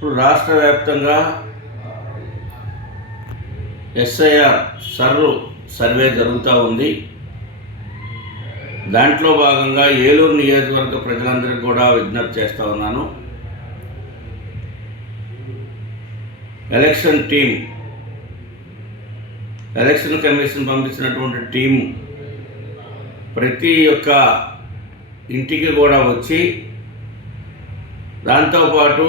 ఇప్పుడు రాష్ట్ర వ్యాప్తంగా ఎస్ఐఆర్ సర్వే జరుగుతూ ఉంది. దాంట్లో భాగంగా ఏలూరు నియోజకవర్గ ప్రజలందరికీ కూడా విజ్ఞప్తి చేస్తూ ఉన్నాను. ఎలక్షన్ కమిషన్ పంపించినటువంటి టీం ప్రతి ఒక్క ఇంటికి కూడా వచ్చి దాంతోపాటు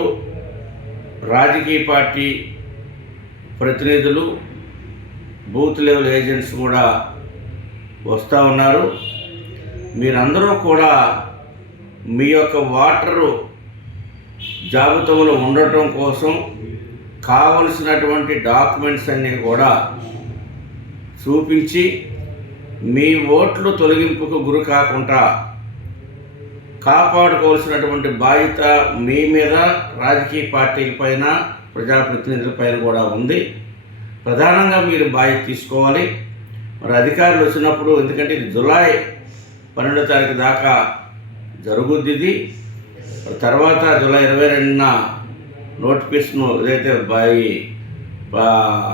రాజకీయ పార్టీ ప్రతినిధులు, బూత్ లెవెల్ ఏజెంట్స్ కూడా వస్తూ ఉన్నారు. మీరందరూ కూడా మీ యొక్క ఓటరు జాబితాలో ఉండటం కోసం కావలసినటువంటి డాక్యుమెంట్స్ అన్నీ కూడా చూపించి మీ ఓట్లు తొలగింపుకు గురి కాకుండా కాపాడుకోవాల్సినటువంటి బాధ్యత మీ మీద, రాజకీయ పార్టీలపైన, ప్రజాప్రతినిధులపైన కూడా ఉంది. ప్రధానంగా మీరు బాధ్యత తీసుకోవాలి. మరి అధికారులు వచ్చినప్పుడు, ఎందుకంటే ఇది జూలై 12వ తారీఖు దాకా జరుగుద్ది. ఇది తర్వాత జూలై 22న నోటిఫికేషన్ ఏదైతే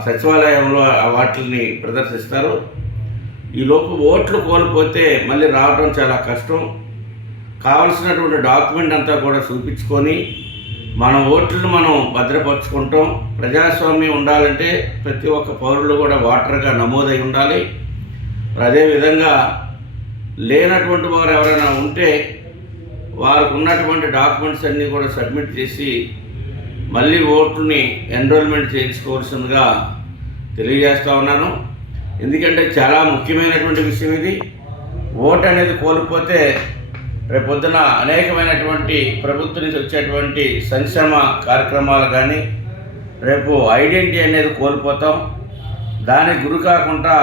సచివాలయంలో వాటిని ప్రదర్శిస్తారు. ఈలోపు ఓట్లు కోల్పోతే మళ్ళీ రావడం చాలా కష్టం. కావలసినటువంటి డాక్యుమెంట్ అంతా కూడా చూపించుకొని మన ఓట్లను మనం భద్రపరుచుకుంటాం. ప్రజాస్వామ్యం ఉండాలంటే ప్రతి ఒక్క పౌరులు కూడా ఓటర్గా నమోదై ఉండాలి. అదేవిధంగా లేనటువంటి వారు ఎవరైనా ఉంటే వారికి ఉన్నటువంటి డాక్యుమెంట్స్ అన్నీ కూడా సబ్మిట్ చేసి మళ్ళీ ఓట్లని ఎన్రోల్మెంట్ చేయించుకోవాల్సిందిగా తెలియజేస్తూ ఉన్నాను. ఎందుకంటే చాలా ముఖ్యమైనటువంటి విషయం ఇది. ఓటు అనేది కోల్పోతే రేపొద్దున అనేకమైనటువంటి ప్రభుత్వం నుంచి వచ్చేటువంటి సంక్షేమ కార్యక్రమాలు కానీ, రేపు ఐడెంటిటీ అనేది కోల్పోతాం. దానికి గురి కాకుండా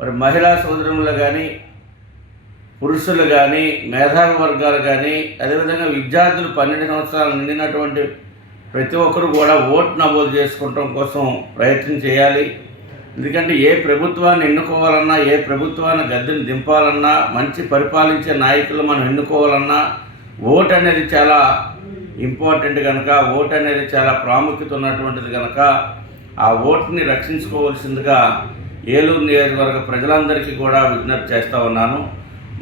మరి మహిళా సోదరులు కానీ, పురుషులు కానీ, మేధావి వర్గాలు కానీ, అదేవిధంగా విద్యార్థులు 12 సంవత్సరాలు నిండినటువంటి ప్రతి ఒక్కరు కూడా ఓటు నమోదు చేసుకోవడం కోసం ప్రయత్నం చేయాలి. ఎందుకంటే ఏ ప్రభుత్వాన్ని ఎన్నుకోవాలన్నా, ఏ ప్రభుత్వాన్ని గద్దెని దింపాలన్నా, మంచి పరిపాలించే నాయకులు మనం ఎన్నుకోవాలన్నా ఓటు అనేది చాలా ఇంపార్టెంట్ కనుక, ఓటు అనేది చాలా ప్రాముఖ్యత ఉన్నటువంటిది కనుక ఆ ఓటుని రక్షించుకోవాల్సిందిగా ఏలూరు నియోజకవర్గ ప్రజలందరికీ కూడా విజ్ఞప్తి చేస్తూ ఉన్నాను.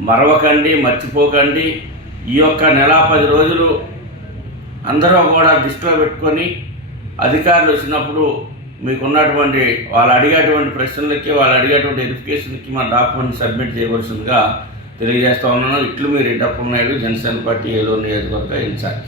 మరవకండి, మర్చిపోకండి. ఈ యొక్క నెల 10 రోజులు అందరూ కూడా దృష్టిలో పెట్టుకొని అధికారులు వచ్చినప్పుడు మీకున్నటువంటి వాళ్ళు అడిగేటువంటి ప్రశ్నలకి, వాళ్ళు అడిగేటువంటి వెరిఫికేషన్కి మన డాక్యుమెంట్ సబ్మిట్ చేయవలసిందిగా తెలియజేస్తూ ఉన్నాను. ఇట్లు మీ రెడ్డప్ప నాయుడు, జనసేన పార్టీ ఏలూరు నియోజకవర్గ ఇన్ఛార్జ్.